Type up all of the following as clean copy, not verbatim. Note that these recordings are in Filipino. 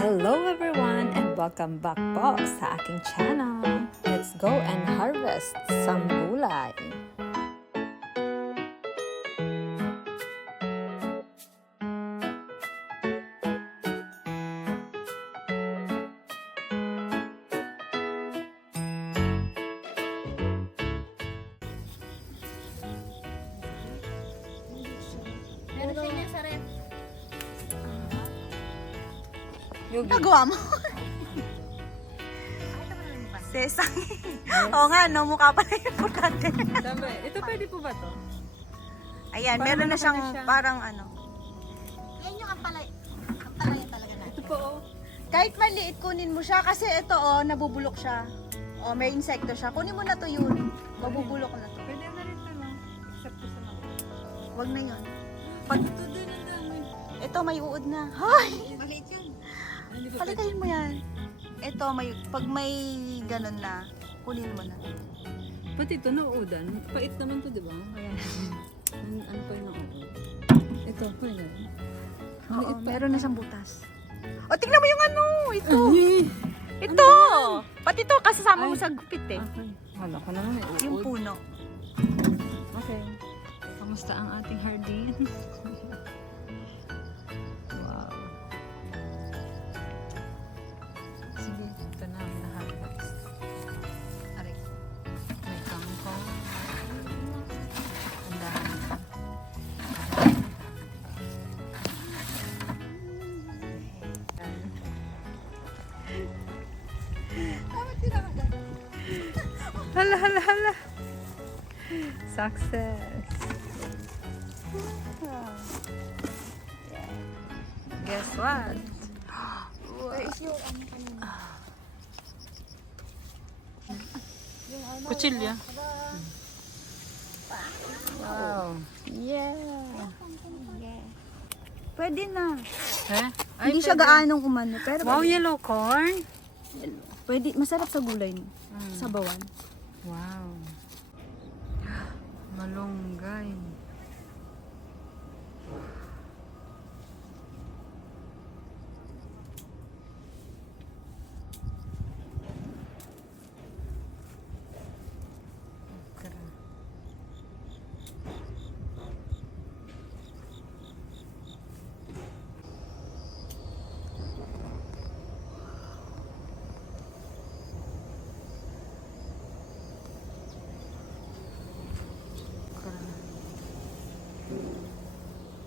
Hello everyone and welcome back po sa aking channel. Let's go and harvest some gulay. Meron siya niya sa rep. Nagawa mo? Sesang. Oo nga, no? Mukha pala yung importante. Tama, ito pwede po ba to? Ayan, Parang meron na siyang malaki na siya. parang ano. Yan yung ampalay. Ampalay talaga natin. Ito po oh. Kahit maliit, kunin mo siya kasi ito oh, nabubulok siya. Oh, may insekto siya. Kunin mo na to yun. Mabubulok na to. Pwede na rin to no? Except to sa mga. Wag na yun. Pag, Ito din ang dami. ito may uod na. Hay! Maliit yan. Hindi ba pwede? Palikayin mo yan. Ito, pag may ganun na, kunin mo na. Pati ito nauudan. Pait naman to, di ba? Kaya ano pa yung nauud? Ito, pwede. Oo, meron na siyang butas. O, tingnan mo yung ano! Ito! Ay! Ito! Pati ito, kasama mo sa gupit eh. Okay. Wala ko naman may uod. Yung puno. Okay. Kamusta ang ating hardin? Wow. Sige, ito na ang na-harvest. Aray. May kangkong. Ang dami. Hala, hala, hala. Success. Guess what? Where is your ano kanina? Kutsilyo. Wow. Yeah. Pwede na. Eh? Hindi siya gaanong umano, pero Wow, pwede. yellow corn. Pwede, masarap sa gulay. Mm. Sa bawan. Wow. Malunggay. Okra. Okra.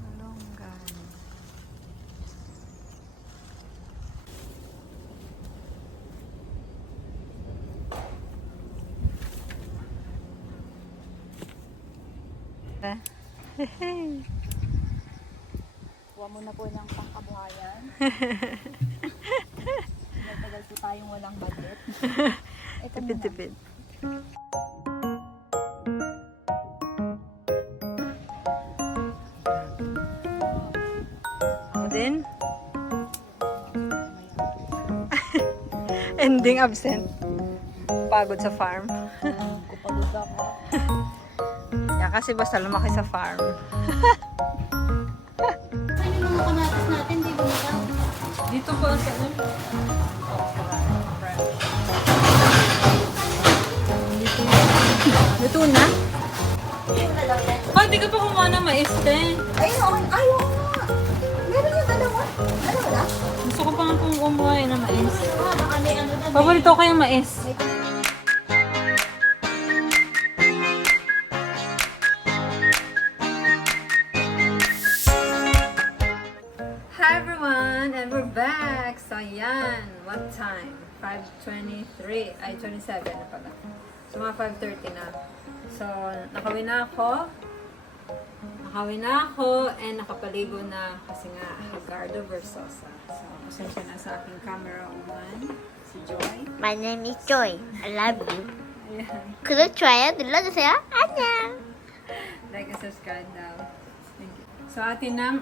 Malunggay. Kuha mo na po ng pangkabuhayan. Nagtagal po tayong walang budget. Ito muna. Tipid-tipid. Ako din? Ending absent. Pagod sa farm. Kupagod ako. Yeah, kasi basta lumaki sa farm. Saan yung mga kamatis natin? Di ba nila? Dito po sa ano? Luto na? Oh, di ka pa kumuha ng mais, te. Ayun, ayaw nga. Meron yung dalawa. Dalawa na? Gusto ko pa nga pong kumuha ng mais. Ah, baka may ano na. Paborito ko yung mais. Hi everyone! And we're back! So yan, what time? 5:23, ay 27 na pala. So mga 5:30 na. So nakawin na ako. And nakapaligo na kasi nga Hagardo Versosa. So pasensya na sa aking camera woman, si Joy. My name is Joy. I love you. Ayan. 구독, 좋아요 눌러주세요. 안녕. Like and subscribe daw. Thank you. So atin nang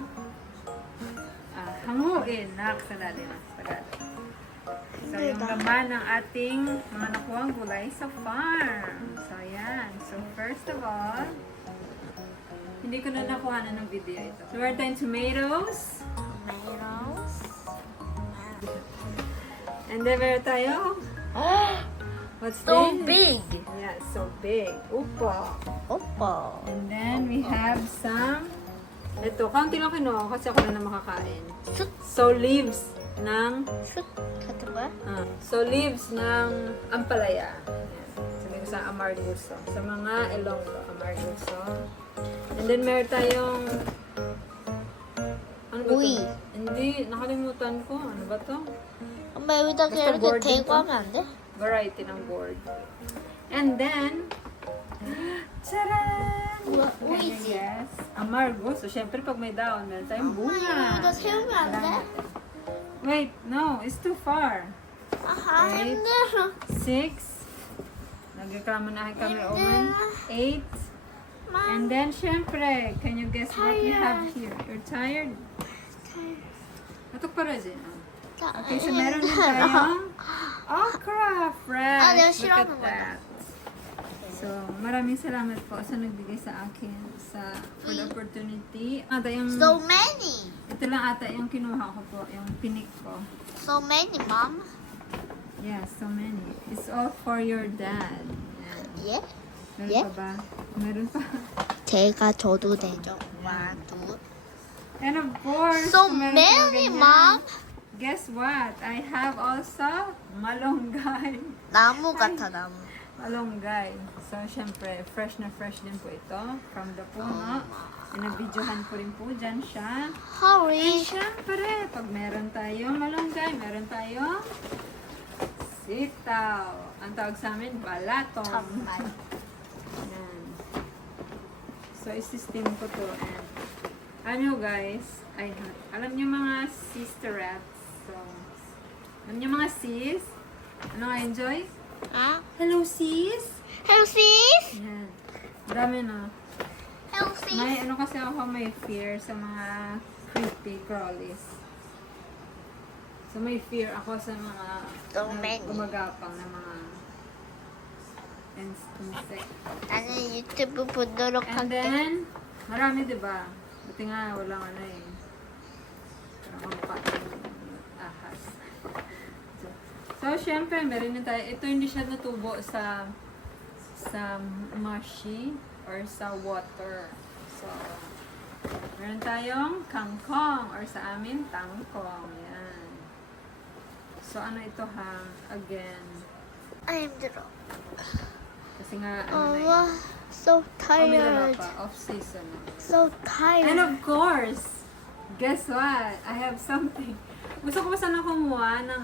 hanguin na sa lalim ng Tagalog. So yung laman ng ating mga nakuhang gulay sa farm. So yan. So first of all, hindi ko na nakuha na ng video ito. So we're tayong tomatoes. Tomatoes. Wow. And then meron tayo. What's So this? big. Yeah, so big. Upo. Oppo. And then we have some. Ito, kaunti lang kinuha ko kasi ako na makakain. So leaves ng leaves ng ampalaya. Ayan. Sabi ko sa amarguso. Sa mga Ilonggo, amarguso. And then meron tayong ano ba Uy. ito? Hindi, nakalimutan ko. Ano ba to? 엄마 여기다 Basta 이렇게 board 대고 din to. 하면 안 돼? Variety ng board. And then, charan! 우이지. Yes. Amargo. So, syempre, pag may daon, meron tayong bunga. 이거 세우면 안 돼? Wait, no. It's too far. 아하 Eight. 힘들어. 6. Nagreklamo na kami omen. 8. 마. And then, syempre, can you guess what we have here? You're tired? Natok para dyan. Okay, so meron din tayong okra fresh. Ah, Look never at sure ako that. So, maraming salamat po sa nagbigay sa akin for the opportunity. Ata yung, So many. ito lang ata yung kinuha ko po, yung pinik ko. So many, mom. Yeah, so many. It's all for your dad. Yan. 예? Meron Yeah? pa ba? Meron pa. 제가 줘도 되죠? One, two. And of course, So meron many, pang ganyan. mom. Guess what? I have also malunggay. 나무 같아, 나무. Malunggay. So, syempre, fresh na fresh din po ito from the puno. And nabidyohan ko rin po dyan siya. And Hurry. syempre, pag meron tayong malunggay, meron tayong sitaw. Ang tawag sa amin, balatong. 정말. Yan. So, isi-steam ko to. And, alam nyo guys, alam nyo mga sisterettes. So, alam nyo mga sis? Ano nga, enjoy? 아? Hello sis! Hello, sis. Yan. Dami na. Hello, sis. May ano kasi ako may fear sa mga creepy crawlies. So may fear ako sa mga So many. gumagapang na mga insect. 나는 유튜브 보도록 And 할게. then, marami diba? Buti nga walang ano eh. Parang kamukha ng ahas. So, syempre, meron din tayo. Ito hindi siya natubo sa mushy or sa water. So, meron tayong kangkong or sa amin, tangkong. Yan. So, ano ito ha? Again. 아, 힘들어. Kasi nga, ano na 엄마, so may dala tired. pa. Off-season na. So And tired. of course, guess what? I have something. Gusto ko pa sana kumuha ng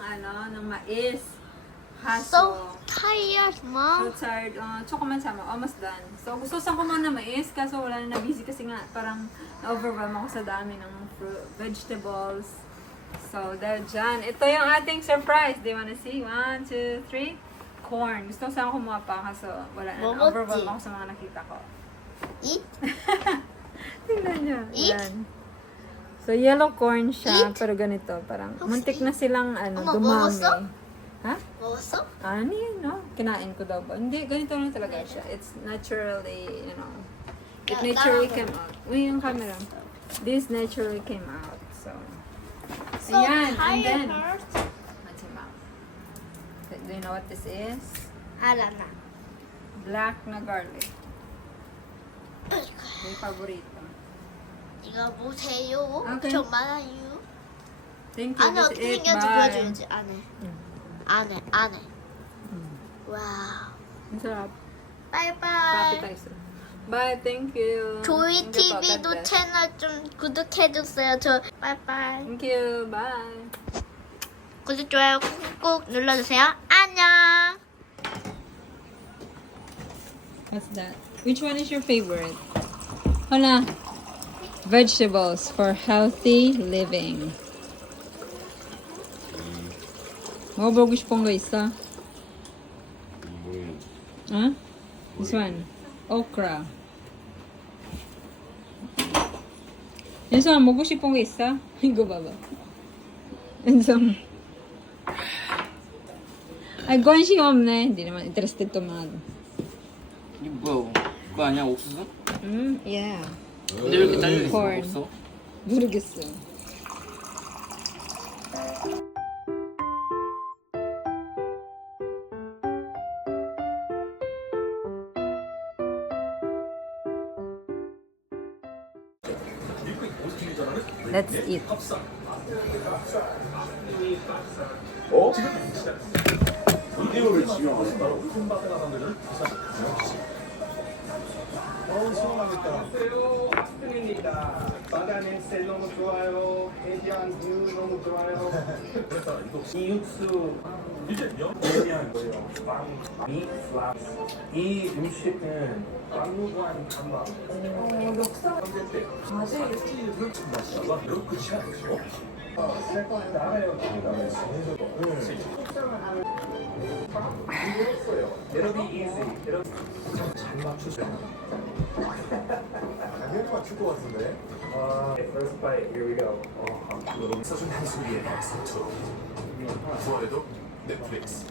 ng mais. So Haso. tired, So mom. tired. Chocolate sama. Almost done. So gusto ko kumuha ng mais. Kaso wala na busy kasi nga parang na-overwhelm ako sa dami ng vegetables. So dahil dyan. Ito yung ating surprise. Do you wanna see? 1, 2, 3. Corn. Gusto ko sana kumuha pa. Kaso wala na. Bobotsi. Na-overwhelm ako sa mga nakita ko. Eat. Tingnan niyo. Eat? Yan. So, yellow corn siya, Eat? pero ganito, parang Tapos muntik na silang Ama, dumami. bubusok? Ha? 먹었어? Ano yun, no? Kinain ko daw ba? Hindi, ganito lang talaga siya. It's naturally, It Yeah, naturally tama. came out. Uy, yung camera. This naturally came out. So, So ayan. And tired, then, hurt. what's your mouth? Do you know what this is? 알아나. Black na garlic. May paborito. 이거 보세요. Okay. 엄청 많아요. Thank you. 안에 That's 어떻게 it. 생겼는지 Bye. 보여줘야지. 안에. 와우. Ang sarap. 바이바이. Appetizer. Bye, thank you. 조이 Thank you po, God TV도 bless. 채널 좀 구독해주세요. 저 바이바이. Thank you. Bye. 구독 좋아요 꾹꾹 눌러주세요. 안녕. What's that? Which one is your favorite? Hola. Vegetables for healthy living. 먹어보고 싶은 거 있어? 어? This one. Okra. 윤성아 먹고 싶은 거 있어? 이거 봐봐. 윤성. 아, 관심 없네. hindi naman interested to mga. 이게 뭐야? 그거 아니야? 옥수수? Yeah. 근데 왜 이렇게 잘려있어? Corn. 없어? 모르겠어. Let's eat. 비디오를 지명하신다고? 입니다. 바다 냄새 너무 좋아요. 해변 뷰 너무 좋아요. 이 육수 해변 거예요. 미 플라스. 이 음식은 왕무관 한방. 알아요. It'll be easy. 잘 맞추세요. 당연히 맞출 것 같은데. First bite. Here we go. 서준 한수리의 엑스토. 좋아해도 넷플릭스.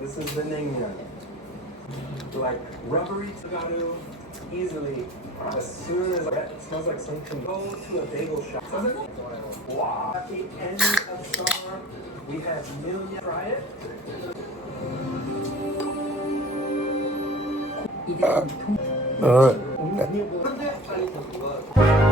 This is the naengmyeon. Like rubbery tomato, easily. As soon as it smells like something, go to a bagel shop. Wow. At the end of summer, we have million. Try it. 이게 통. 근데 아니